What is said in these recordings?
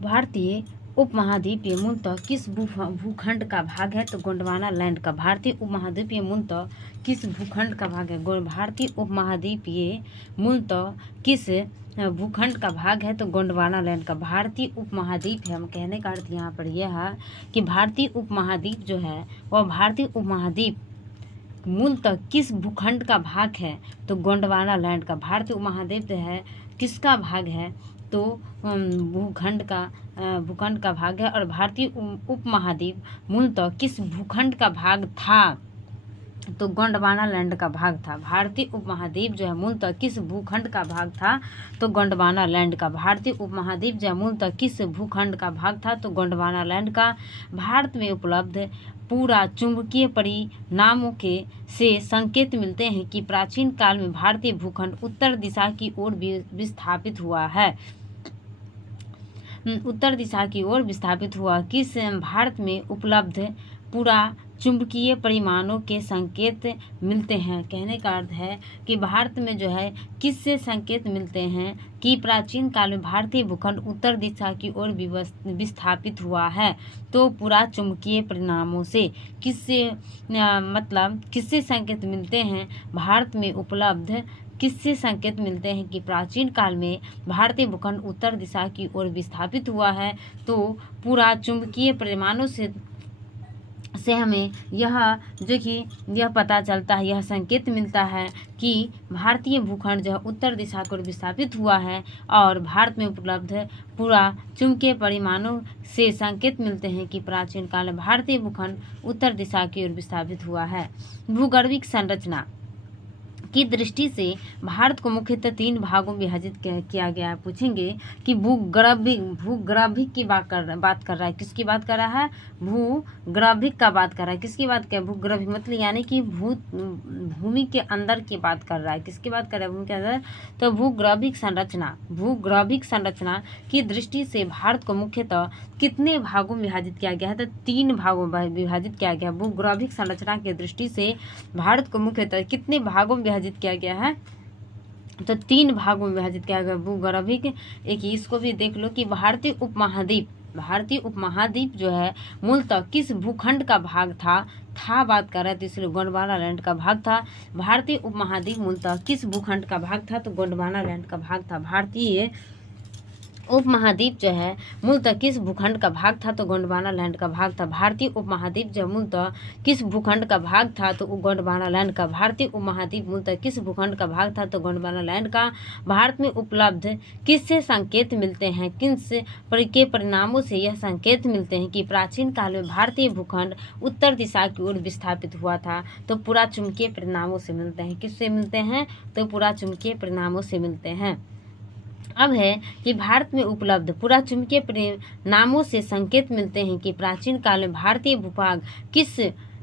भारतीय उपमहाद्वीपीय मूलतः किस भूखंड का भाग है? तो गोंडवाना लैंड का। भारतीय उपमहाद्वीपीय मूलतः किस भूखंड का भाग है? भारतीय उपमहाद्वीपीय मूलतः किस भूखंड का भाग है? तो गोंडवाना लैंड का। भारतीय उपमहाद्वीप है, हम कहने का अर्थ यहाँ पर यह है कि भारतीय उपमहाद्वीप जो है वह भारतीय उपमहाद्वीप मूलतः किस भूखंड का भाग है? तो गोंडवाना लैंड का। भारतीय उपमहाद्वीप है किसका भाग है? तो भूखंड का भाग है। और भारतीय उपमहाद्वीप मूलतः किस भूखंड का भाग था? तो गोंडवाना लैंड का भाग था। भारतीय उपमहाद्वीप जो है मूलतः किस भूखंड का भाग था? तो गोंडवाना लैंड का। भारतीय उपमहाद्वीप जो है मूलतः किस भूखंड का भाग था? तो गोंडवाना लैंड का। भारत में उपलब्ध पूरा चुंबकीय परिणामों के से संकेत मिलते हैं कि प्राचीन काल में भारतीय भूखंड उत्तर दिशा की ओर विस्थापित हुआ है। उत्तर दिशा की ओर विस्थापित हुआ। किस भारत में उपलब्ध पूरा चुंबकीय परिमाणों के संकेत मिलते हैं? कहने का अर्थ है कि भारत में जो है किससे संकेत मिलते हैं कि प्राचीन काल में भारतीय भूखंड उत्तर दिशा की ओर विस्थापित हुआ है? तो पूरा चुंबकीय परिणामों से। किससे मतलब किससे संकेत मिलते हैं? भारत में उपलब्ध किससे संकेत मिलते हैं कि प्राचीन काल में भारतीय भूखंड उत्तर दिशा की ओर विस्थापित हुआ है? तो पूरा चुंबकीय परिमाणों से हमें यह जो कि यह पता चलता है, यह संकेत मिलता है कि भारतीय भूखंड जो है उत्तर दिशा की ओर विस्थापित हुआ है। और भारत में उपलब्ध पूरा चुंबकीय परिमाणों से संकेत मिलते हैं कि प्राचीन काल में भारतीय भूखंड उत्तर दिशा की ओर विस्थापित हुआ है। भूगर्भिक संरचना की दृष्टि से भारत को मुख्यतः 3 भागों में विभाजित किया गया है। पूछेंगे कि भूगर्भिक की बात कर रहा है। किसकी बात कर रहा है? भूगर्भिक का बात कर रहा है। किसकी बात कर? भूगर्भिक मतलब यानी कि भूमि के अंदर की बात कर रहा है। किसकी बात कर रहा है? भूमि के अंदर। तो भूगर्भिक संरचना की दृष्टि से भारत को मुख्यतः कितने भागों में विभाजित किया गया है? तो 3 भागों में विभाजित किया गया। भूगर्भिक संरचना की दृष्टि से भारत को मुख्यतः कितने भागों में विभाजित किया गया है? तो 3 भागों में विभाजित किया गया भूगर्भिक। एक इसको भी देख लो कि भारतीय उपमहाद्वीप जो है मूलतः किस भूखंड का भाग था बात कर रहे थे, इसलिए गोंडवाना लैंड का भाग था। भारतीय उपमहाद्वीप मूलतः किस भूखंड का भाग था? तो गोंडवाना लैंड का भाग था। भारतीय उपमहाद्वीप जो है मूलतः किस भूखंड का भाग था? तो गोंडवाना लैंड का भाग था। भारतीय उपमहाद्वीप जो मूलतः किस भूखंड का भाग था? तो गोंडवाना लैंड का। भारतीय उपमहाद्वीप मूलतः किस भूखंड का भाग था? तो गोंडवाना लैंड का। भारत में उपलब्ध किससे संकेत मिलते हैं? के परिणामों से यह संकेत मिलते हैं कि प्राचीन काल में भारतीय भूखंड उत्तर दिशा की ओर विस्थापित हुआ था? तो पूरा चुंबकीय परिणामों से मिलते हैं। किससे मिलते हैं? तो पूरा चुंबकीय परिणामों से मिलते हैं। अब है कि भारत में उपलब्ध पूरा चुंबकीय परिणामों से संकेत मिलते हैं कि प्राचीन काल में भारतीय भूभाग किस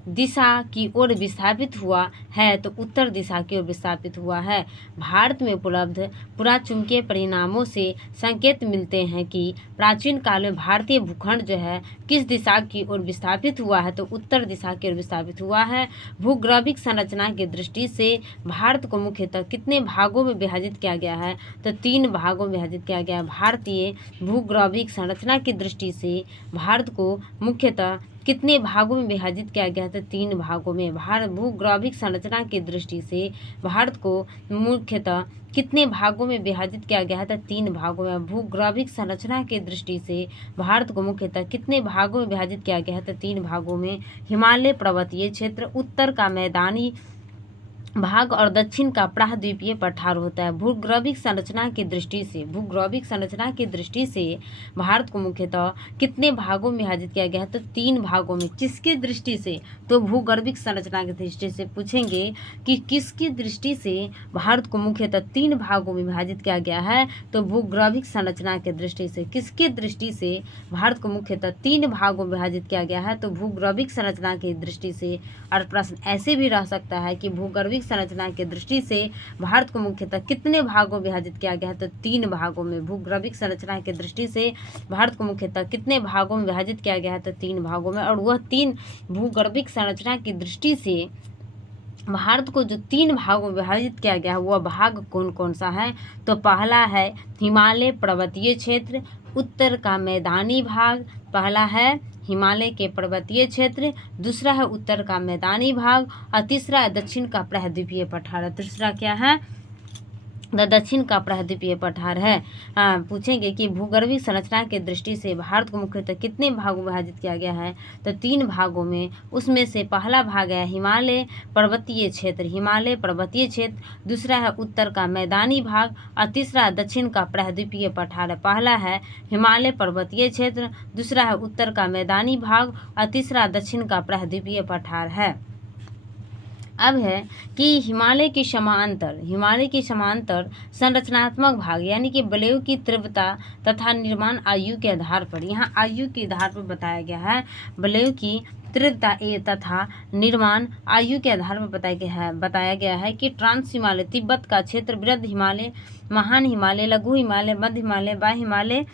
दिशा की ओर विस्थापित हुआ है? तो उत्तर दिशा की ओर विस्थापित हुआ है। भारत में उपलब्ध पूरा चुंबकीय परिणामों से संकेत मिलते हैं कि प्राचीन काल में भारतीय भूखंड जो है किस दिशा की ओर विस्थापित हुआ है? तो उत्तर दिशा की ओर विस्थापित हुआ है। भूगर्भिक संरचना की दृष्टि से भारत को मुख्यतः कितने भागों में विभाजित किया गया है? तो 3 भागों में विभाजित किया गया है। भारतीय भूगर्भिक संरचना की दृष्टि से भारत को मुख्यतः कितने भागों में विभाजित किया गया था? 3 भागों में। भूगर्भिक संरचना की दृष्टि से भारत को मुख्यतः कितने भागों में विभाजित किया गया था? 3 भागों में। भूगर्भिक संरचना की दृष्टि से भारत को मुख्यतः कितने भागों में विभाजित किया गया था? 3 भागों में। हिमालय पर्वतीय क्षेत्र, उत्तर का मैदानी भाग और दक्षिण का प्रायद्वीपीय पठार होता है। भूगर्भिक संरचना की दृष्टि से भारत को मुख्यतः कितने भागों में विभाजित किया गया है? तो 3 भागों में। किसकी दृष्टि से? तो भूगर्भिक संरचना की दृष्टि से। पूछेंगे कि किसकी दृष्टि से भारत को मुख्यतः 3 भागों में विभाजित किया गया है? तो भूगर्भिक संरचना की दृष्टि से। किसकी दृष्टि से भारत को मुख्यतः 3 भागों में विभाजित किया गया है? तो भूगर्भिक संरचना की दृष्टि से। और प्रश्न ऐसे भी रह सकता है कि भूगर्भिक संरचना की दृष्टि से भारत को मुख्यतः कितने भागों में विभाजित किया गया है? तो 3 भागों में। भूगर्भिक संरचना की दृष्टि से भारत को मुख्यतः कितने भागों में विभाजित किया गया है? तो 3 भागों में। और वह 3 भूगर्भिक संरचना की दृष्टि से भारत को जो 3 भागों में विभाजित किया गया है वह भाग कौन कौन सा है? तो पहला है हिमालय पर्वतीय क्षेत्र, उत्तर का मैदानी भाग, पहला है हिमालय के पर्वतीय क्षेत्र, दूसरा है उत्तर का मैदानी भाग और तीसरा है दक्षिण का प्रायद्वीपीय पठार। तीसरा क्या है? दक्षिण का प्रायद्वीपीय पठार है। पूछेंगे कि भूगर्भीय संरचना की दृष्टि से भारत को मुख्यतः कितने भागों में विभाजित किया गया है? तो 3 भागों में। उसमें से पहला भाग है हिमालय पर्वतीय क्षेत्र, हिमालय पर्वतीय क्षेत्र, दूसरा है उत्तर का मैदानी भाग और तीसरा है दक्षिण का प्रायद्वीपीय पठार। पहला है हिमालय पर्वतीय क्षेत्र, दूसरा है उत्तर का मैदानी भाग और तीसरा दक्षिण का प्रायद्वीपीय पठार है। अब है कि हिमालय की समांतर संरचनात्मक भाग यानी कि बलयों की तीव्रता तथा निर्माण आयु के आधार पर, यहाँ आयु के आधार पर बताया गया है, बलयों की तीव्रता तथा निर्माण आयु के आधार पर बताया गया है कि ट्रांस हिमालय, तिब्बत का क्षेत्र, वृहद हिमालय, महान हिमालय, लघु हिमालय, मध्य हिमालय, बाह्य हिमालय।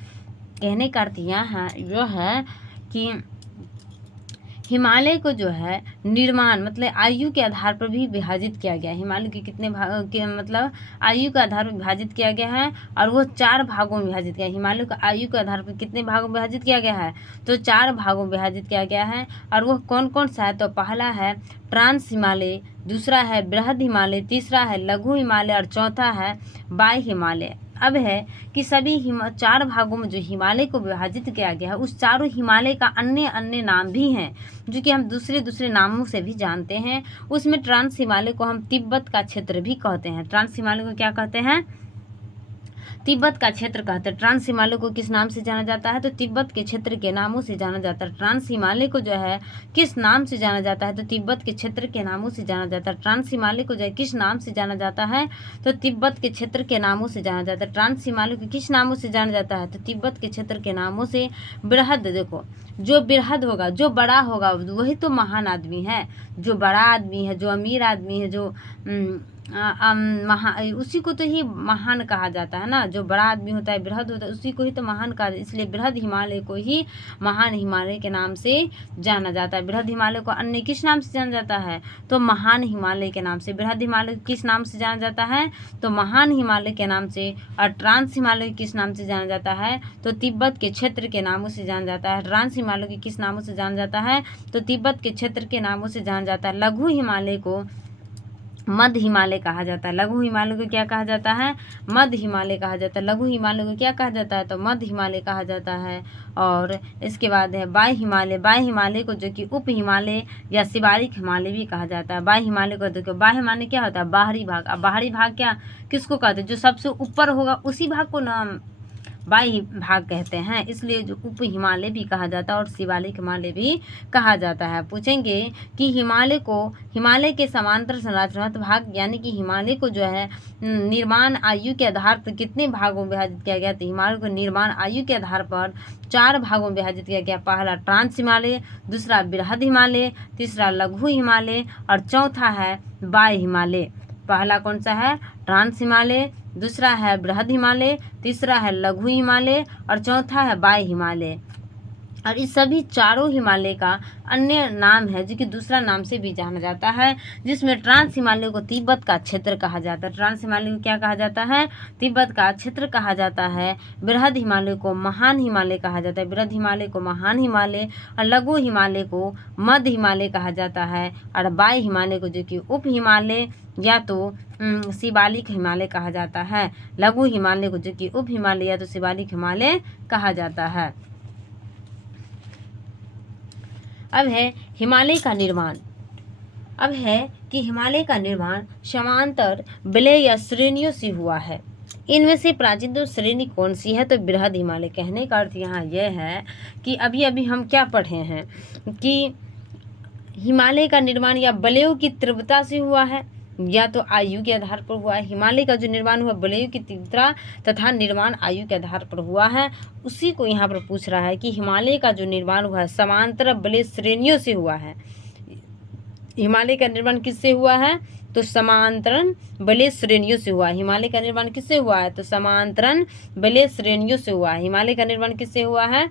कहने का अर्थ यहाँ जो है कि हिमालय को जो है निर्माण मतलब आयु के आधार पर भी विभाजित किया गया है। हिमालय के कितने भाग के मतलब आयु के आधार पर विभाजित किया गया है और वो 4 भागों में विभाजित किया है। हिमालय को आयु के आधार पर कितने भागों में विभाजित किया गया है? तो 4 भागों में विभाजित किया गया है। और वो कौन कौन सा है? तो पहला है ट्रांस हिमालय, दूसरा है बृहद हिमालय, तीसरा है लघु हिमालय और चौथा है बाह्य हिमालय। अब है कि सभी 4 भागों में जो हिमालय को विभाजित किया गया है उस चारों हिमालय का अन्य अन्य नाम भी हैं जो कि हम दूसरे नामों से भी जानते हैं। उसमें ट्रांस हिमालय को हम तिब्बत का क्षेत्र भी कहते हैं। ट्रांस हिमालय को क्या कहते हैं? तिब्बत का क्षेत्र कहते हैं। ट्रांस हिमालय को किस नाम से जाना जाता है? तो तिब्बत के क्षेत्र के नामों से जाना जाता है। ट्रांस हिमालय को जो है किस नाम से जाना जाता है? तो तिब्बत के क्षेत्र के नामों से जाना जाता है। ट्रांस हिमालय को जो है किस नाम से जाना जाता है? तो तिब्बत के क्षेत्र के नामों से जाना जाता है। ट्रांस हिमालय को किस नामों से जाना जाता है? तो तिब्बत के क्षेत्र के नामों से। बृहद, देखो जो बृहद होगा, जो बड़ा होगा वही तो महान आदमी है। जो बड़ा आदमी है, जो अमीर आदमी है, जो उसी को तो ही महान कहा जाता है ना। जो बड़ा आदमी होता है, बृहद होता है, उसी को ही तो महान कहा, इसलिए बृहद हिमालय को ही महान हिमालय के नाम से जाना जाता है। बृहद हिमालय को अन्य किस नाम से जाना जाता है? तो महान हिमालय के नाम से। बृहद हिमालय किस नाम से जाना जाता है? तो महान हिमालय के नाम से। और ट्रांस हिमालय किस नाम से जाना जाता है? तो तिब्बत के क्षेत्र के नामों से जाना जाता है। ट्रांस हिमालय के किस नामों से जाना जाता है? तो तिब्बत के क्षेत्र के नामों से जाना जाता है। लघु हिमालय को मध्य हिमालय कहा जाता है। लघु हिमालय को क्या कहा जाता है? मध्य हिमालय कहा जाता है। लघु हिमालय को क्या कहा जाता है? तो मध्य हिमालय कहा जाता है। और इसके बाद है बाह्य हिमालय। बाह्य हिमालय को जो कि उप हिमालय या शिवालिक हिमालय भी कहा जाता है। बाह्य हिमालय को देखो, बाह्य हिमालय क्या होता है? बाहरी भाग। अब बाहरी भाग क्या किसको कहते हैं? जो सबसे ऊपर होगा उसी भाग को नाम बाह्य भाग कहते हैं। इसलिए जो उप हिमालय भी कहा जाता है और शिवालिक हिमालय भी कहा जाता है। पूछेंगे कि हिमालय के समांतर संरचनात्मक भाग यानी कि हिमालय को जो है निर्माण आयु के आधार पर कितने भागों में विभाजित किया गया? तो हिमालय को निर्माण आयु के आधार पर 4 भागों में विभाजित किया गया। पहला ट्रांस हिमालय, दूसरा बृहद हिमालय, तीसरा लघु हिमालय और चौथा है बाह्य हिमालय। पहला कौन सा है? ट्रांस हिमालय, दूसरा है बृहद हिमालय, तीसरा है लघु हिमालय और चौथा है बाह्य हिमालय। और इस सभी चारों हिमालय का अन्य नाम है जो कि दूसरा नाम से भी जाना जाता है, जिसमें ट्रांस हिमालय को तिब्बत का क्षेत्र कहा जाता है। ट्रांस हिमालय को क्या कहा जाता है? तिब्बत का क्षेत्र कहा जाता है। बृहद हिमालय को महान हिमालय कहा जाता है। बृहद हिमालय को महान हिमालय और लघु हिमालय को मध्य हिमालय कहा जाता है। और बाह्य हिमालय को जो कि उप हिमालय या तो शिवालिक हिमालय कहा जाता है। लघु हिमालय को जो कि उप हिमालय या तो शिवालिक हिमालय कहा जाता है। अब है हिमालय का निर्माण। अब है कि हिमालय का निर्माण समांतर वलय या श्रेणियों से हुआ है। इनमें से प्राचीनतम श्रेणी कौन सी है? तो बृहद हिमालय। कहने का अर्थ यहाँ यह है कि अभी हम क्या पढ़े हैं कि हिमालय का निर्माण या वलयों की तीव्रता से हुआ है या तो आयु के आधार पर हुआ है। हिमालय का जो निर्माण हुआ वलयों की तीव्रता तथा निर्माण आयु के आधार पर हुआ है। उसी को यहाँ पर पूछ रहा है कि हिमालय का जो निर्माण हुआ है समांतर वलय श्रेणियों से हुआ है। हिमालय का निर्माण किससे हुआ है? तो समांतरण वलय श्रेणियों से हुआ है। हिमालय का निर्माण किससे हुआ है? तो समांतरण वलय श्रेणियों से हुआ है। हिमालय का निर्माण किससे हुआ है?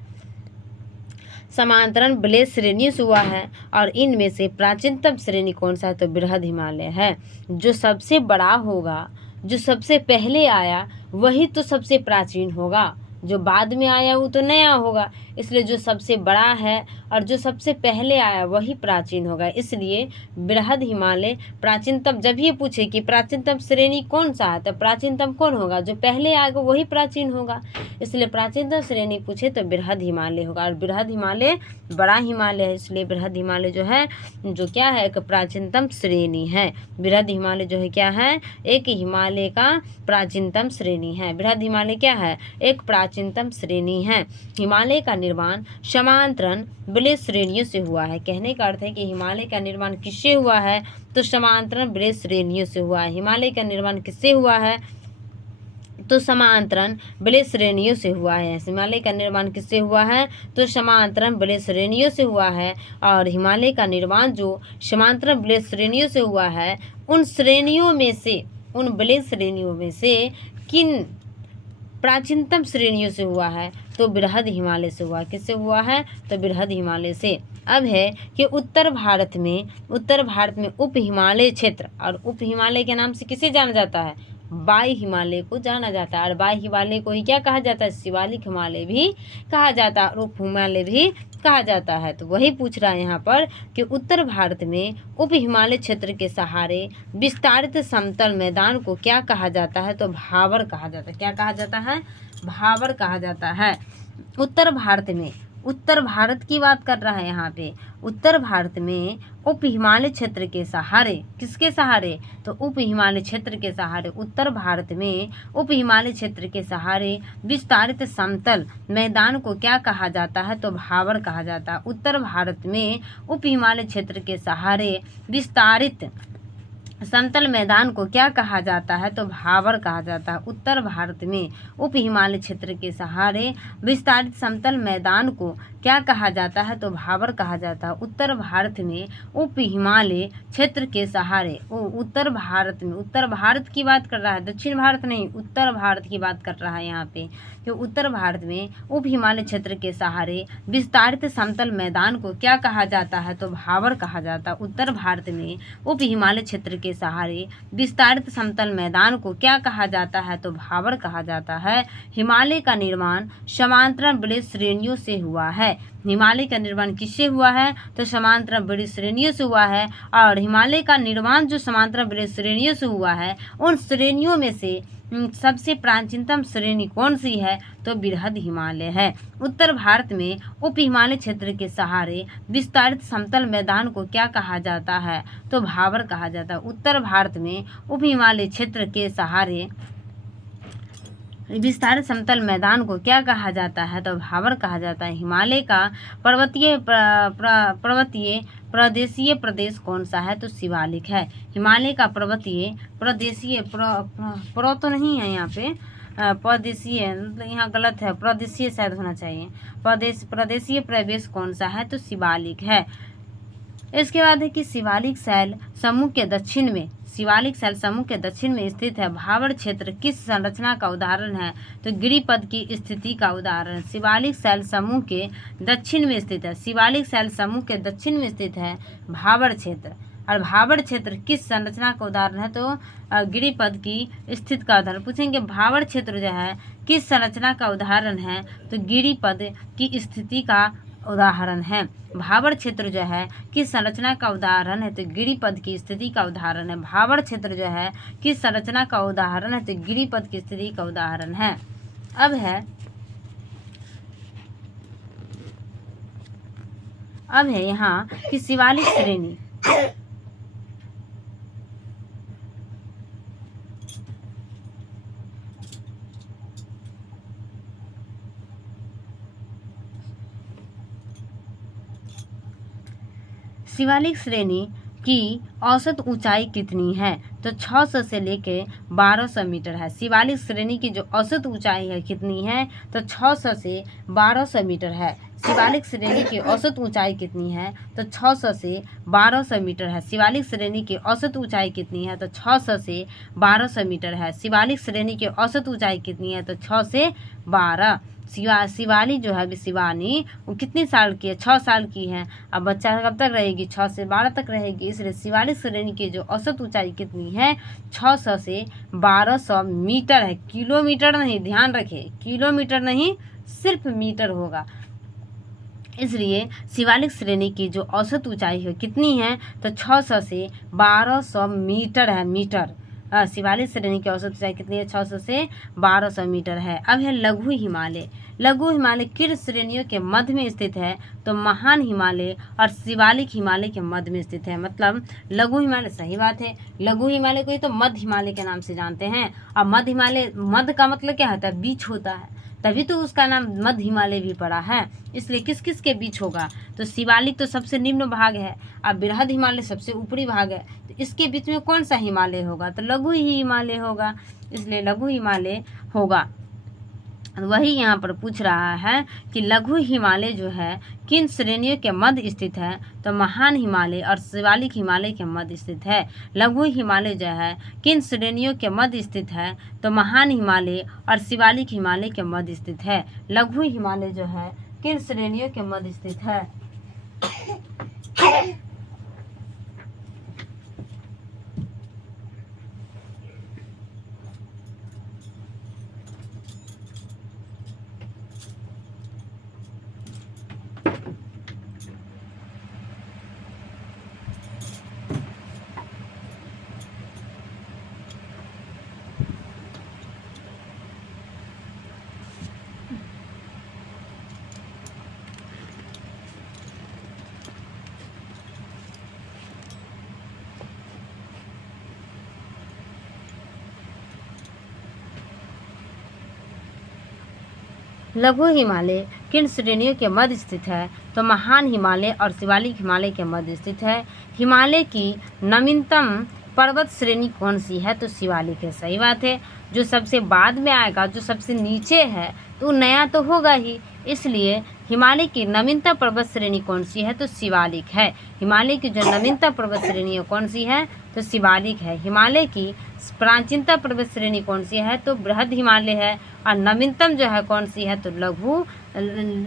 समांतरण वलय श्रेणियों से हुआ है। और इनमें से प्राचीनतम श्रेणी कौन सा है? तो बृहद हिमालय है। जो सबसे बड़ा होगा, जो सबसे पहले आया वही तो सबसे प्राचीन होगा। जो बाद में आया वो तो नया होगा, इसलिए जो सबसे बड़ा है और जो सबसे पहले आया वही प्राचीन होगा। इसलिए बृहद हिमालय प्राचीनतम। जब ये पूछे कि प्राचीनतम श्रेणी कौन सा है, तो प्राचीनतम कौन होगा, जो पहले आएगा वही प्राचीन होगा। इसलिए प्राचीनतम श्रेणी पूछे तो बृहद हिमालय होगा, और बृहद हिमालय बड़ा हिमालय है, इसलिए बृहद हिमालय जो है जो क्या है, एक प्राचीनतम श्रेणी है। बृहद हिमालय जो है क्या है, एक हिमालय का प्राचीनतम श्रेणी है। बृहद हिमालय क्या है, एक प्राचीनतम श्रेणी है। हिमालय का निर्माण समांतरण विलेय श्रेणियों से हुआ है। कहने का अर्थ है कि हिमालय का निर्माण किससे हुआ है, तो समांतरण विलेय श्रेणियों से हुआ है। हिमालय का निर्माण किससे हुआ है, तो समांतरण विलेय श्रेणियों से हुआ है। हिमालय का निर्माण किससे हुआ है, तो समांतरण विलेय श्रेणियों से हुआ है। और हिमालय का निर्माण जो समांतरण विलेय श्रेणियों से हुआ है, उन श्रेणियों में से, उन विलेय श्रेणियों में से किन प्राचीनतम श्रेणियों से हुआ है, तो बृहद हिमालय से हुआ। किससे हुआ है, तो बृहद हिमालय से। अब है कि उत्तर भारत में उप हिमालय क्षेत्र, और उप हिमालय के नाम से किसे जाना जाता है, वायु हिमालय को जाना जाता है। और वायु हिमालय को ही क्या कहा जाता है, शिवालिक हिमालय भी कहा जाता है, और उप हिमालय भी कहा जाता है। तो वही पूछ रहा है यहाँ पर कि उत्तर भारत में उप हिमालय क्षेत्र के सहारे विस्तारित समतल मैदान को क्या कहा जाता है, तो भावर कहा जाता है। क्या कहा जाता है, भावर कहा जाता है। उत्तर भारत की बात कर रहा है यहाँ पे। उत्तर भारत में उप हिमालय क्षेत्र के सहारे, किसके सहारे, तो उप हिमालय क्षेत्र के सहारे, उत्तर भारत में उप हिमालय क्षेत्र के सहारे विस्तारित समतल मैदान को क्या कहा जाता है, तो भावर कहा जाता है। उत्तर भारत में उप हिमालय क्षेत्र के सहारे विस्तारित समतल मैदान को क्या कहा जाता है, तो भावर कहा जाता है। उत्तर भारत में उप हिमालय क्षेत्र के सहारे विस्तारित समतल मैदान को क्या कहा जाता है, तो भावर कहा जाता है। उत्तर भारत में उप हिमालय क्षेत्र के सहारे, उत्तर भारत की बात कर रहा है, दक्षिण भारत नहीं, उत्तर भारत की बात कर रहा है यहाँ पे। कि उत्तर भारत में उप हिमालय क्षेत्र के सहारे विस्तारित समतल मैदान को क्या कहा जाता है, तो भावर कहा जाता है। उत्तर भारत में उप हिमालय क्षेत्र के सहारे विस्तारित समतल मैदान को क्या कहा जाता है, तो भावर कहा जाता है। हिमालय का निर्माण समांतरण विलेय श्रेणियों से हुआ है। हिमालय का निर्माण किससे हुआ है, तो समांतरण विलेय श्रेणियों से हुआ है। और हिमालय का निर्माण जो समांतरण विलेय श्रेणियों से हुआ है, उन श्रेणियों में से सबसे प्राचीनतम श्रेणी कौन सी है, तो बृहद हिमालय है। उत्तर भारत में उप हिमालय क्षेत्र के सहारे विस्तारित समतल मैदान को क्या कहा जाता है, तो भावर कहा जाता है। उत्तर भारत में उप हिमालय क्षेत्र के सहारे विस्तारित समतल मैदान को क्या कहा जाता है, तो भावर कहा जाता है। हिमालय का पर्वतीय प्रदेशीय प्रदेश कौन सा है, तो शिवालिक है। हिमालय का पर्वतीय प्रदेशीय प्र तो नहीं है यहाँ पे, प्रदेशीय यहाँ गलत है, प्रदेशीय शायद होना चाहिए। प्रदेशीय प्रदेश कौन सा है, तो शिवालिक है। इसके बाद है कि शिवालिक शैल समूह के दक्षिण में स्थित है। भावर क्षेत्र किस संरचना का उदाहरण है, तो गिरिपद की स्थिति का उदाहरण। शिवालिक शैल समूह के दक्षिण में स्थित है। शिवालिक शैल समूह के दक्षिण में स्थित है भावर क्षेत्र। और भावर क्षेत्र किस संरचना का उदाहरण है, तो गिरिपद की स्थिति का उदाहरण। पूछेंगे भावर क्षेत्र जो है किस संरचना का उदाहरण है, तो गिरिपद की स्थिति का उदाहरण है। भावर क्षेत्र जो है किस संरचना का उदाहरण है, तो गिरिपद की स्थिति का उदाहरण है। भावर क्षेत्र जो है किस संरचना का उदाहरण है, तो गिरिपद की स्थिति का उदाहरण है। अब है यहाँ कि शिवालिक श्रेणी शिवालिक श्रेणी की औसत ऊंचाई कितनी है, तो 600 से लेके 1200 मीटर है। शिवालिक श्रेणी की जो औसत ऊंचाई है कितनी है, तो 600 से 1200 मीटर है। शिवालिक श्रेणी की औसत ऊंचाई कितनी है, तो 600 से 1200 मीटर है। शिवालिक श्रेणी की औसत ऊंचाई कितनी है, तो 600 से 1200 मीटर है। शिवालिक श्रेणी की औसत ऊंचाई कितनी है, तो 6 से 12। शिवाली जो है शिवानी वो कितनी साल की है, 6 साल की है। अब बच्चा कब तक रहेगी, 6 से 12 तक रहेगी। इसलिए शिवालिक श्रेणी की जो औसत ऊंचाई कितनी है, 600 से 1200 मीटर है, किलोमीटर नहीं, ध्यान रखें, किलोमीटर नहीं सिर्फ मीटर होगा। इसलिए शिवालिक श्रेणी की जो औसत ऊंचाई है कितनी है, तो 600 से 1200 मीटर है, मीटर। शिवालिक श्रेणी की औसत ऊंचाई कितनी है, 600 से 1200 मीटर है। अब है लघु हिमालय। लघु हिमालय किन श्रेणियों के मध्य में स्थित है, तो महान हिमालय और शिवालिक हिमालय के मध्य में स्थित है। मतलब लघु हिमालय, सही बात है, लघु हिमालय को ही तो मध्य हिमालय के नाम से जानते हैं। और मध्य हिमालय, मध्य का मतलब क्या होता है, बीच होता है, तभी तो उसका नाम मध्य हिमालय भी पड़ा है। इसलिए किस किस के बीच होगा, तो शिवालिक तो सबसे निम्न भाग है, अब बृहद हिमालय सबसे ऊपरी भाग है, तो इसके बीच में कौन सा हिमालय होगा, तो लघु ही हिमालय होगा, इसलिए लघु हिमालय होगा। वही यहाँ पर पूछ रहा है कि लघु हिमालय जो है किन श्रेणियों के मध्य स्थित है, तो महान हिमालय और शिवालिक हिमालय के मध्य स्थित है। लघु हिमालय जो है किन श्रेणियों के मध्य स्थित है, तो महान हिमालय और शिवालिक हिमालय के मध्य स्थित है। लघु हिमालय जो है किन श्रेणियों के मध्य स्थित है। लघु हिमालय किन श्रेणियों के मध्य स्थित है, तो महान हिमालय और शिवालिक हिमालय के मध्य स्थित है। हिमालय की नवीनतम पर्वत श्रेणी कौन सी है, तो शिवालिक है, सही बात है। जो सबसे बाद में आएगा, जो सबसे नीचे है, तो नया तो होगा ही, इसलिए हिमालय की नवीनतम पर्वत श्रेणी कौन सी है, तो शिवालिक है। हिमालय की जो नवीनतम पर्वत श्रेणी है कौन सी है, तो शिवालिक है। हिमालय की प्राचीनतम पर्वत श्रेणी कौन सी है, तो बृहद हिमालय है। और नवीनतम जो है कौन सी है, तो लघु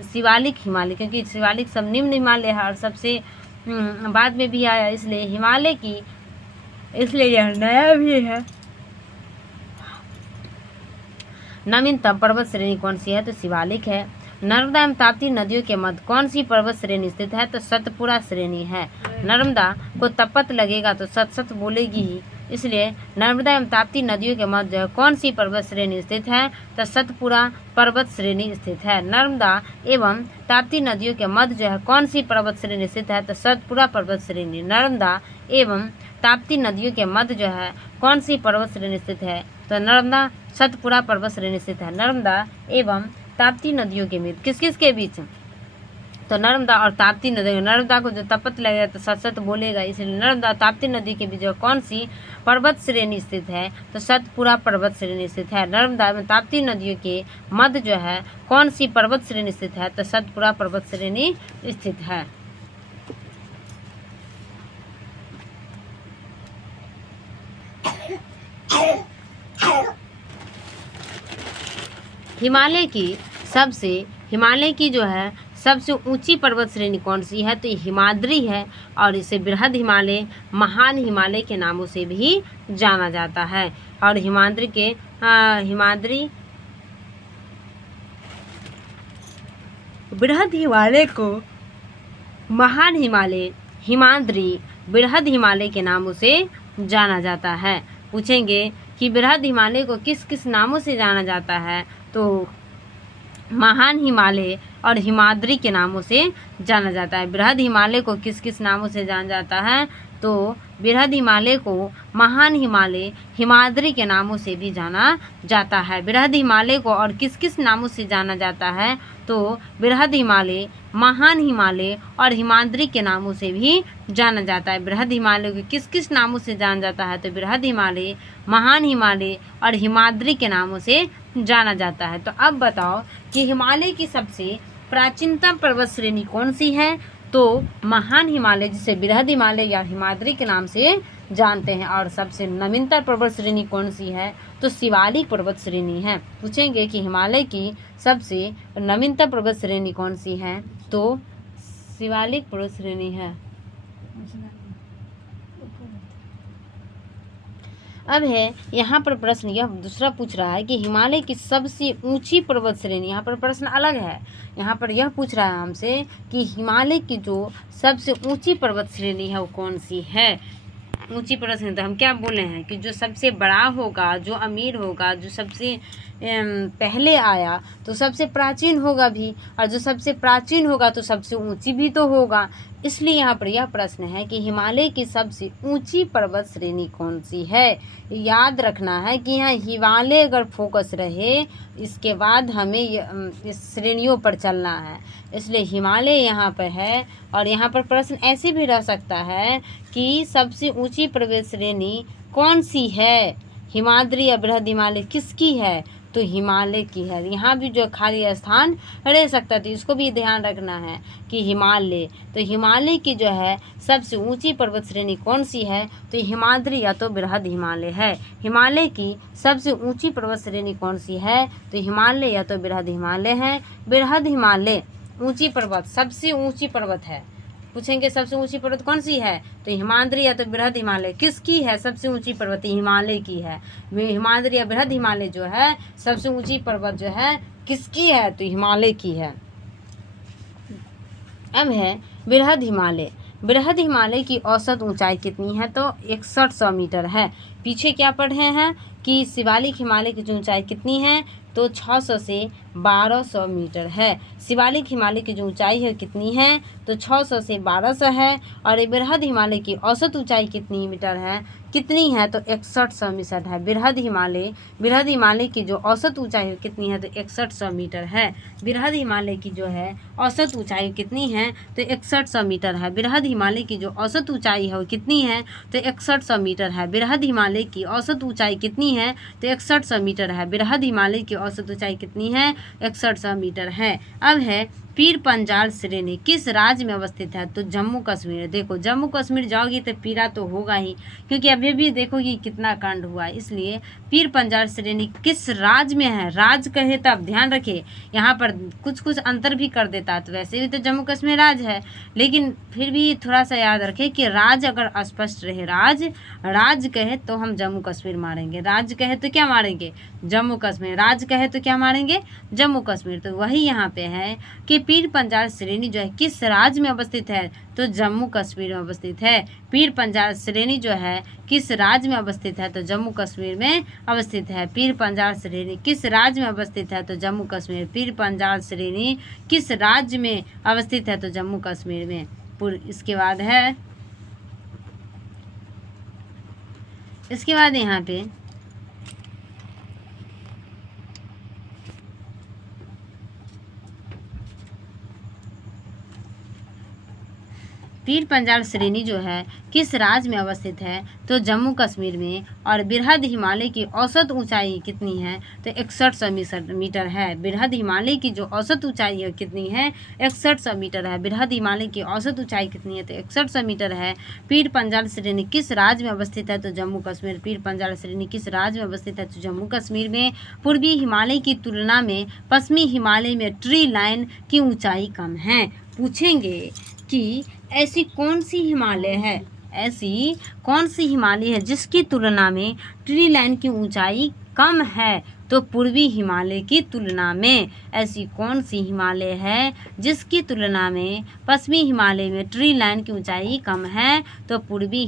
शिवालिक हिमालय, क्योंकि शिवालिक सब निम्न हिमालय है और सबसे बाद में भी आया, इसलिए हिमालय की, इसलिए यह नया भी है। नवीनतम पर्वत श्रेणी कौन सी है, तो शिवालिक है। नर्मदा एवं ताप्ती नदियों के मध्य कौन सी पर्वत श्रेणी स्थित है, तो सतपुड़ा श्रेणी है। नर्मदा को तपत लगेगा तो सत सत बोलेगी ही, इसलिए नर्मदा एवं ताप्ती नदियों के मध्य जो है कौन सी पर्वत श्रेणी स्थित है, तो सतपुड़ा पर्वत श्रेणी स्थित है। नर्मदा एवं ताप्ती नदियों के मध्य जो है कौन सी पर्वत श्रेणी स्थित है, तो सतपुड़ा पर्वत श्रेणी। नर्मदा एवं ताप्ती नदियों के मध्य जो है कौन सी पर्वत श्रेणी स्थित है, तो नर्मदा सतपुड़ा पर्वत श्रेणी स्थित है। नर्मदा एवं ताप्ती नदियों के बीच, किस किस के बीच, तो नर्मदा और ताप्ती नदी। नर्मदा को जो तपत लगेगा तो सत सत बोलेगा, इसलिए नर्मदा ताप्ती नदी के बीच जो कौन सी पर्वत श्रेणी स्थित है, तो सतपुड़ा पर्वत श्रेणी स्थित है। नर्मदा एवं ताप्ती नदियों के मध्य जो है कौन सी पर्वत श्रेणी स्थित है, तो सतपुड़ा पर्वत श्रेणी स्थित है। हिमालय की जो है सबसे ऊंची पर्वत श्रेणी कौन सी है, तो ये हिमाद्री है, और इसे बृहद हिमालय, महान हिमालय के नामों से भी जाना जाता है। और बृहद हिमालय को महान हिमालय, हिमाद्री, बृहद हिमालय के नामों से जाना जाता है। पूछेंगे कि बृहद हिमालय को किस किस नामों से जाना जाता है, तो महान हिमालय और हिमाद्री के नामों से जाना जाता है। बृहद हिमालय को किस किस नामों से जाना जाता है, तो बृहद हिमालय को महान हिमालय, हिमाद्री के नामों से भी जाना जाता है। बृहद हिमालय को और किस किस नामों से जाना जाता है, तो बृहद हिमालय, महान हिमालय और हिमाद्री के नामों से भी जाना जाता है। बृहद हिमालय को किस किस नामों से जाना जाता है, तो बृहद हिमालय, महान हिमालय और हिमाद्री के नामों से जाना जाता है। तो अब बताओ कि हिमालय की सबसे प्राचीनतम पर्वत श्रेणी कौन सी है, तो महान हिमालय, जिसे बृहद हिमालय या हिमाद्री के नाम से जानते हैं। और सबसे नवीनतम पर्वत श्रेणी कौन सी है, तो शिवालिक पर्वत श्रेणी है। पूछेंगे कि हिमालय की सबसे नवीनतम पर्वत श्रेणी कौन सी है, तो शिवालिक पर्वत श्रेणी है। अब है यहाँ पर प्रश्न यह दूसरा पूछ रहा है कि हिमालय की सबसे ऊंची पर्वत श्रेणी, यहाँ पर प्रश्न अलग है। यहाँ पर यह पूछ रहा है हमसे कि हिमालय की जो सबसे ऊंची पर्वत श्रेणी है वो कौन सी है। ऊंची पर्वत श्रेणी, तो हम क्या बोले हैं कि जो सबसे बड़ा होगा, जो अमीर होगा, जो सबसे पहले आया तो सबसे प्राचीन होगा भी, और जो सबसे प्राचीन होगा तो सबसे ऊंची भी तो होगा। इसलिए यहाँ पर यह प्रश्न है कि हिमालय की सबसे ऊंची पर्वत श्रेणी कौन सी है। याद रखना है कि यहाँ हिमालय अगर फोकस रहे, इसके बाद हमें इस श्रेणियों पर चलना है, इसलिए हिमालय यहाँ पर है। और यहाँ पर प्रश्न ऐसे भी रह सकता है कि सबसे ऊंची पर्वत श्रेणी कौन सी है, हिमाद्री या बृहद हिमालय किसकी है, तो हिमालय की है। यहाँ भी जो खाली स्थान रह सकता था, इसको भी ध्यान रखना है कि हिमालय, तो हिमालय की जो है सबसे ऊंची पर्वत श्रेणी कौन सी है, तो हिमाद्री या तो बृहद हिमालय है। हिमालय की सबसे ऊंची पर्वत श्रेणी कौन सी है, तो हिमालय या तो बृहद हिमालय है। बृहद हिमालय ऊंची पर्वत, सबसे ऊंची पर्वत है। पूछेंगे सबसे ऊंची पर्वत कौन सी है, तो हिमाद्री या तो बृहद हिमालय। किसकी है सबसे ऊंची पर्वत, हिमालय की है। हिमाद्री या बृहद हिमालय जो है सबसे ऊंची पर्वत जो है किसकी है, तो हिमालय की है। अब है बृहद हिमालय। बृहद हिमालय की औसत ऊंचाई कितनी है, तो 6100 मीटर है। पीछे क्या पढ़े हैं कि शिवालिक हिमालय की जो ऊंचाई कितनी है, तो 600 से 1200 मीटर है। शिवालिक हिमालय की जो ऊंचाई है कितनी है, तो 600 से 1200 है। और ये बृहद हिमालय की औसत ऊंचाई कितनी मीटर है, कितनी है, तो 6100 मीटर है। बृहद हिमालय की जो औसत ऊंचाई कितनी है, तो 6100 मीटर है। बृहद हिमालय की जो है औसत ऊंचाई कितनी है, तो 6100 मीटर है। बृहद हिमालय की जो औसत ऊंचाई है वो कितनी है, तो 6100 मीटर है। बृहद हिमालय की औसत ऊंचाई कितनी है, तो 6100 मीटर है। बृहद हिमालय की औसत ऊंचाई कितनी है, 6100 मीटर है। अब है पीर पंजाल श्रेणी किस राज्य में अवस्थित है, तो जम्मू कश्मीर। देखो जम्मू कश्मीर जाओगी तो पीरा तो होगा ही, क्योंकि अभी भी देखो कि कितना कांड हुआ है। इसलिए पीर पंजाल श्रेणी किस राज्य में है, राज्य कहे तब ध्यान रखिए, यहाँ पर कुछ कुछ अंतर भी कर देता है। तो वैसे भी तो जम्मू कश्मीर राज्य है, लेकिन फिर भी थोड़ा सा याद रखें कि राज्य अगर अस्पष्ट रहे, राज्य कहे तो हम जम्मू कश्मीर मारेंगे, राज्य कहे तो क्या मारेंगे, जम्मू कश्मीर। राज्य कहे तो क्या मारेंगे, जम्मू कश्मीर। तो वही यहाँ पे है कि पीर पंजाल श्रेणी जो है किस राज्य में अवस्थित है, तो जम्मू कश्मीर में अवस्थित है। पीर पंजाल श्रेणी जो है किस राज्य में अवस्थित है, तो जम्मू कश्मीर में अवस्थित है। पीर पंजाल श्रेणी किस राज्य में अवस्थित है, तो जम्मू कश्मीर। पीर पंजाल श्रेणी किस राज्य में अवस्थित है, तो जम्मू कश्मीर में। इसके बाद यहाँ पे पीर पंजाल श्रेणी जो है किस राज्य में अवस्थित है, तो जम्मू कश्मीर में। और बृहद हिमालय की औसत ऊंचाई कितनी है, तो 6100 मीटर है। बृहद हिमालय की जो औसत ऊंचाई है कितनी है, 6100 मीटर है। बृहद हिमालय की औसत ऊंचाई कितनी है, तो 6100 मीटर है। पीर पंजाल श्रेणी किस राज्य में अवस्थित है, तो जम्मू कश्मीर। पीर पंजाल श्रेणी किस राज्य में अवस्थित है, तो जम्मू कश्मीर में। पूर्वी हिमालय की तुलना में पश्चिमी हिमालय में ट्री लाइन की ऊंचाई कम है। पूछेंगे कि ऐसी कौन सी हिमालय है जिसकी तुलना में ट्री लाइन की ऊंचाई कम है, तो पूर्वी हिमालय की तुलना में। ऐसी कौन सी हिमालय है जिसकी तुलना में पश्चिमी हिमालय में ट्री लाइन की ऊंचाई कम है, तो पूर्वी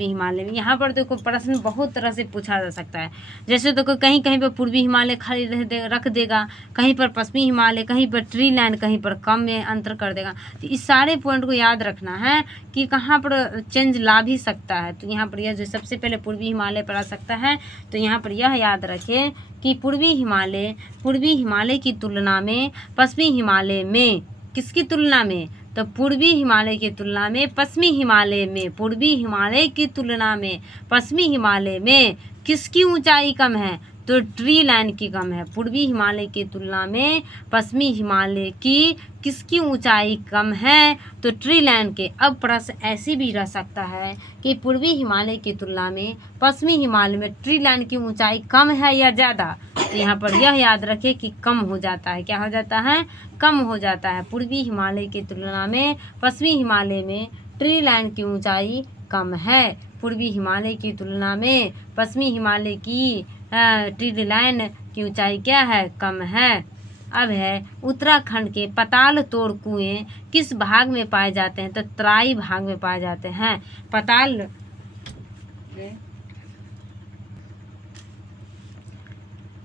हिमालय में। यहाँ पर देखो प्रश्न बहुत तरह से पूछा जा सकता है। जैसे देखो कहीं कहीं पर पूर्वी हिमालय खाली रख देगा, कहीं पर पश्चिमी हिमालय, कहीं पर ट्री लाइन, कहीं पर कम में अंतर कर देगा। तो इस सारे पॉइंट को याद रखना है कि कहाँ पर चेंज ला भी सकता है। तो यहाँ पर यह जो सबसे पहले पूर्वी हिमालय पर आ सकता है, तो यहाँ पर यह याद रखें कि पूर्वी हिमालय की तुलना में पश्चिमी हिमालय में, किसकी तुलना में, तो पूर्वी हिमालय की तुलना में पश्चिमी हिमालय में। पूर्वी हिमालय की तुलना में पश्चिमी हिमालय में किसकी ऊंचाई कम है, तो ट्री लाइन की कम है। पूर्वी हिमालय की तुलना में पश्चिमी हिमालय की किसकी ऊंचाई कम है, तो ट्री लाइन के। अब प्रश्न ऐसे भी रह सकता है कि पूर्वी हिमालय की तुलना में पश्चिमी हिमालय में ट्री लाइन की ऊंचाई कम है या ज़्यादा, तो यहाँ पर यह याद रखें कि कम हो जाता है। क्या हो जाता है, कम हो जाता है। पूर्वी हिमालय की तुलना में पश्चिमी हिमालय में ट्री लाइन की ऊंचाई कम है। पूर्वी हिमालय की तुलना में पश्चिमी हिमालय की ट्री लाइन की ऊंचाई क्या है, कम है। अब है उत्तराखंड के पताल तोड़ कुएं किस भाग में पाए जाते हैं, तो तराई भाग में पाए जाते हैं। पताल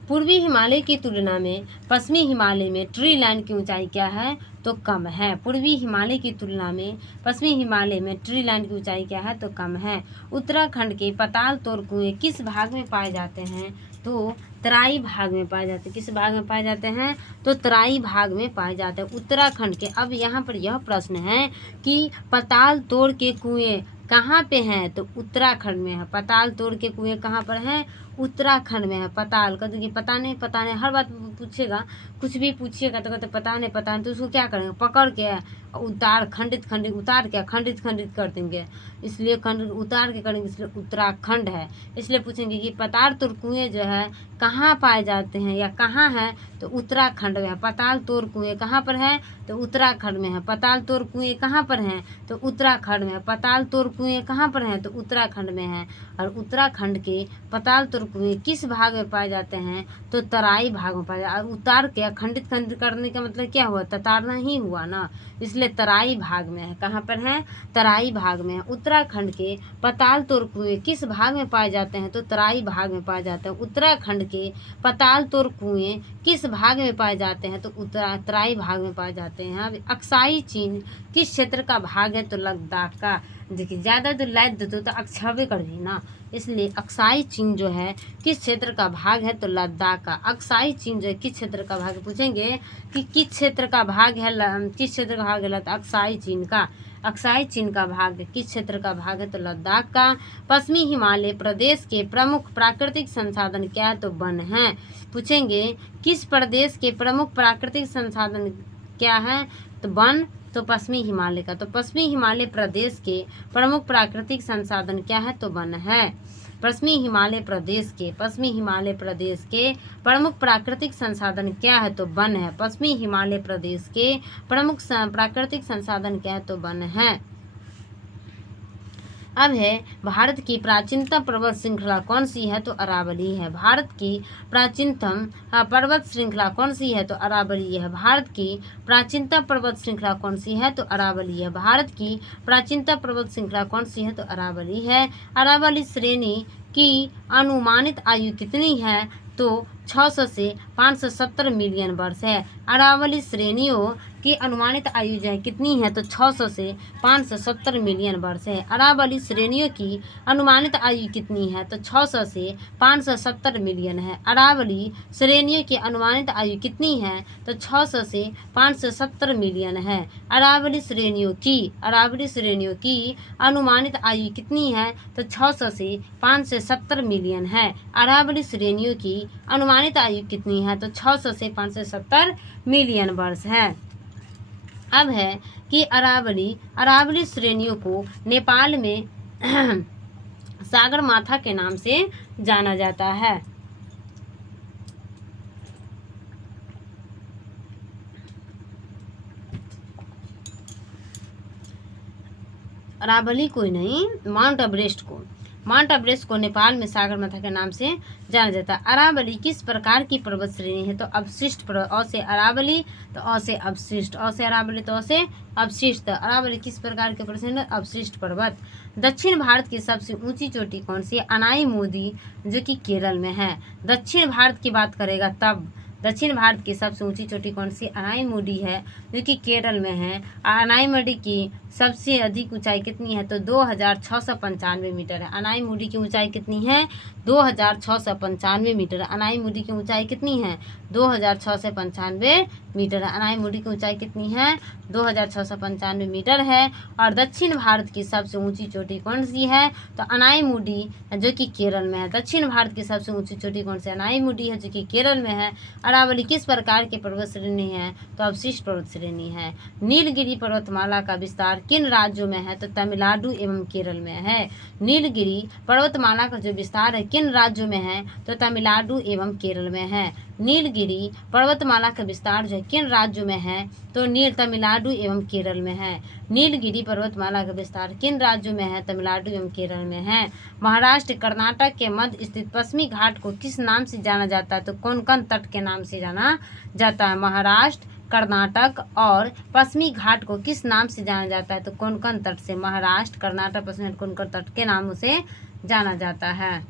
पूर्वी हिमालय की तुलना में पश्चिमी हिमालय में ट्री लाइन की ऊंचाई क्या है, तो कम है। पूर्वी हिमालय की तुलना में पश्चिमी हिमालय में ट्री लाइन की ऊंचाई क्या है, तो कम है। उत्तराखंड के पताल तोड़ कुएं किस भाग में पाए जाते हैं, तो तराई भाग में पाए जाते हैं। किस भाग में पाए जाते हैं, तो तराई भाग में पाए जाते हैं उत्तराखंड के। अब यहाँ पर यह प्रश्न है कि पताल तोड़ के कुएं कहाँ पे हैं, तो उत्तराखंड में है। पताल तोड़ के कुएं कहाँ पर हैं, उत्तराखंड में है। पताल का देखिए पता नहीं हर बात पूछेगा, कुछ भी पूछिएगा तो कहते पता नहीं, तो उसको क्या करेंगे, पकड़ के उतार खंडित उतार के खंडित कर देंगे, इसलिए खंडित उतार के करेंगे, इसलिए उत्तराखंड है। इसलिए पूछेंगे कि पताल तोड़ कुएं जो है कहाँ पाए जाते हैं या कहाँ है, तो उत्तराखंड में है। पताल तोड़ कुएं कहाँ पर है, तो उत्तराखंड में है। पताल तोड़ कुएं कहाँ पर हैं, तो उत्तराखंड में है। पताल तोड़ कुएं कहाँ पर हैं, तो उत्तराखंड में है। और उत्तराखंड के पताल तोड़ कुएं किस भाग में पाए जाते हैं, तो तराई भाग में पाए जाते हैं। उतार के खंडित करने का मतलब क्या हुआ, ततारना ही हुआ ना, इसलिए तराई भाग में है। कहाँ पर है, तराई भाग में है। उत्तराखंड के पताल तोड़ कुएं किस भाग में पाए जाते हैं, तो तराई भाग में पाए जाते हैं। उत्तराखंड के पताल तोड़ कुएं किस भाग में पाए जाते हैं, तो तराई भाग में पाए जाते हैं। अब अक्साई चीन किस क्षेत्र का भाग है, तो लद्दाख का। देखिए ज़्यादा तो लाइट देते तो अक्षावे कर दी ना, इसलिए अक्साई चीन जो है किस क्षेत्र का भाग है, तो लद्दाख का। अक्साई चीन जो है किस क्षेत्र का भाग है, पूछेंगे कि किस क्षेत्र का भाग है, किस क्षेत्र का भाग है, तो अक्साई चीन का। अक्साई चीन का भाग किस क्षेत्र का भाग है, तो लद्दाख का। पश्चिमी हिमालय प्रदेश के प्रमुख प्राकृतिक संसाधन क्या है, तो वन है। पूछेंगे किस प्रदेश के प्रमुख प्राकृतिक संसाधन क्या है, तो वन। तो पश्चिमी हिमालय का। तो पश्चिमी हिमालय प्रदेश के प्रमुख प्राकृतिक संसाधन क्या है, तो वन है। पश्चिमी हिमालय प्रदेश के प्रमुख प्राकृतिक संसाधन क्या है, तो वन है। पश्चिमी हिमालय प्रदेश के प्रमुख प्राकृतिक संसाधन क्या है, तो वन है। अब है भारत की प्राचीनतम पर्वत श्रृंखला कौन सी है, तो अरावली है। भारत की प्राचीनतम पर्वत श्रृंखला कौन सी है, तो अरावली है। भारत की प्राचीनतम पर्वत श्रृंखला कौन सी है, तो अरावली है। भारत की प्राचीनतम पर्वत श्रृंखला कौन सी है, तो अरावली है। अरावली श्रेणी की अनुमानित आयु कितनी है, तो 600 से 570 मिलियन वर्ष है। अरावली श्रेणियों की अनुमानित आयु जो है कितनी है, तो 600 से 570 मिलियन वर्ष है। अरावली श्रेणियों की अनुमानित आयु कितनी है, तो 600 से 570 मिलियन है। अरावली श्रेणियों की अनुमानित आयु कितनी है, तो 600 से 570 मिलियन है। अरावली श्रेणियों की अनुमानित आयु कितनी है, तो 600 से 570 मिलियन है। अरावली श्रेणियों की अनुमानित आयु कितनी है, तो 600 से 570 मिलियन वर्ष है। अब है कि अरावली श्रेणियों को नेपाल में सागरमाथा के नाम से जाना जाता है। अरावली को नहीं, माउंट एवरेस्ट को नेपाल में सागरमाथा के नाम से जाना जाता है। अरावली किस प्रकार की पर्वत श्रेणी है, तो अवशिष्ट पर्वत। अ से अरावली, तो अ से अवशिष्ट। अ से अरावली, तो अ से अवशिष्ट। अरावली किस प्रकार के पर्वत है, अवशिष्ट पर्वत। दक्षिण भारत की सबसे ऊंची चोटी कौन सी है, अनाईमुदी, जो कि केरल में है। दक्षिण भारत की बात करेगा तब दक्षिण भारत की सबसे ऊंची चोटी कौन सी, अनाईमुडी है, जो कि केरल में है। अनाईमुडी की सबसे अधिक ऊंचाई कितनी है, तो 2695 मीटर है। अनाईमुडी की ऊंचाई कितनी है, 2695 मीटर। अनाईमुडी की ऊंचाई कितनी है, 2695 मीटर है। अनाईमुडी की ऊंचाई कितनी है, 2695 मीटर है। और दक्षिण भारत की सबसे ऊंची चोटी कौन सी है, तो अनाईमुडी, जो कि केरल में है। दक्षिण भारत की सबसे ऊंची चोटी कौन सी, अनाईमुडी है, जो कि केरल में है। अरावली किस प्रकार की पर्वत श्रेणी है, तो अवशिष्ट पर्वत श्रेणी है। नीलगिरी पर्वतमाला का विस्तार किन राज्यों में है, तो तमिलनाडु एवं केरल में है। नीलगिरी पर्वतमाला का जो विस्तार है किन राज्यों में है, तो तमिलनाडु एवं केरल में है। नीलगिरी पर्वतमाला का विस्तार जो है किन राज्यों में है, तो तमिलनाडु एवं केरल में है। नीलगिरी पर्वतमाला का विस्तार किन राज्यों में है, तमिलनाडु एवं केरल में है। महाराष्ट्र कर्नाटक के मध्य स्थित पश्चिमी घाट को किस नाम से जाना जाता है, तो कोंकण तट के नाम से जाना जाता है। महाराष्ट्र कर्नाटक और पश्चिमी घाट को किस नाम से जाना जाता है, तो कोंकण तट से। महाराष्ट्र कर्नाटक पश्चिमी कोंकण तट के नामों से जाना जाता है।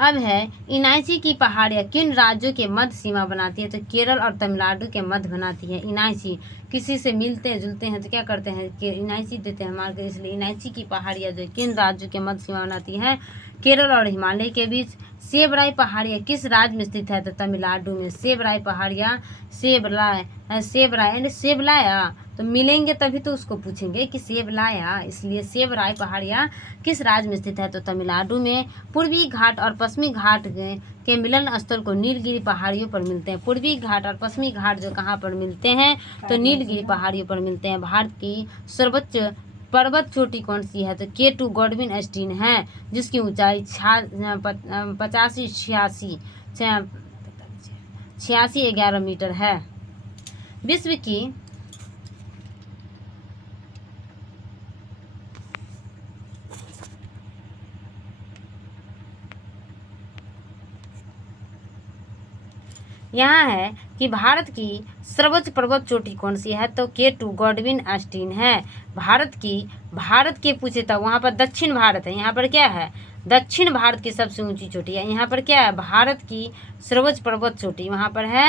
अब है इनायची की पहाड़ियाँ किन राज्यों के मध्य सीमा बनाती है, तो केरल और तमिलनाडु के मध्य बनाती है। इनायची किसी से मिलते जुलते हैं तो क्या करते हैं कि इनायची देते हैं मार कर, इसलिए इनायची की पहाड़ियाँ जो किन राज्यों के मध्य सीमा बनाती है, केरल और हिमालय के बीच। सेबराई पहाड़ियाँ किस राज्य में स्थित है, तो तमिलनाडु में। सेबराई पहाड़ियाँ सेब लाया तो मिलेंगे तभी तो उसको पूछेंगे कि सेब लाया, इसलिए सेबराई पहाड़ियाँ किस राज्य में स्थित है, तो तमिलनाडु में। पूर्वी घाट और पश्चिमी घाट के मिलन स्थल को नीलगिरी पहाड़ियों पर मिलते हैं। पूर्वी घाट और पश्चिमी घाट जो कहाँ पर मिलते हैं, तो नीलगिरी पहाड़ियों पर मिलते हैं। भारत की सर्वोच्च पर्वत चोटी कौन सी है, तो K2 गॉडविन एस्टीन है, जिसकी ऊंचाई 8611 मीटर है। विश्व की यहाँ है कि भारत की सर्वोच्च पर्वत चोटी कौन सी है, तो K2 गॉडविन एस्टीन है। भारत के पूछे तो वहाँ पर दक्षिण भारत है, यहाँ पर क्या है, दक्षिण भारत की सबसे ऊंची चोटी है। यहाँ पर क्या है, भारत की सर्वोच्च पर्वत चोटी वहाँ पर है।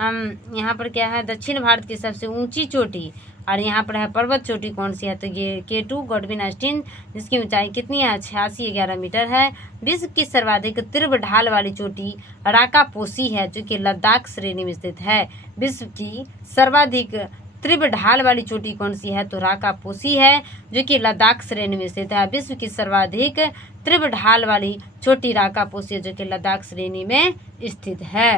यहाँ पर क्या है, दक्षिण भारत की सबसे ऊंची चोटी, और यहाँ पर है पर्वत चोटी कौन सी है, तो ये K2 गॉडविन एस्टीन, जिसकी ऊंचाई कितनी है, 8611 मीटर है। विश्व की सर्वाधिक तीव्र ढाल वाली चोटी राकापोसी है, जो कि लद्दाख श्रेणी में स्थित है। विश्व की सर्वाधिक तीव्र ढाल वाली चोटी कौन सी है, तो राकापोसी है, जो कि लद्दाख श्रेणी में स्थित है। विश्व की सर्वाधिक तीव्र ढाल वाली चोटी राकापोसी है, जो कि लद्दाख श्रेणी में स्थित है।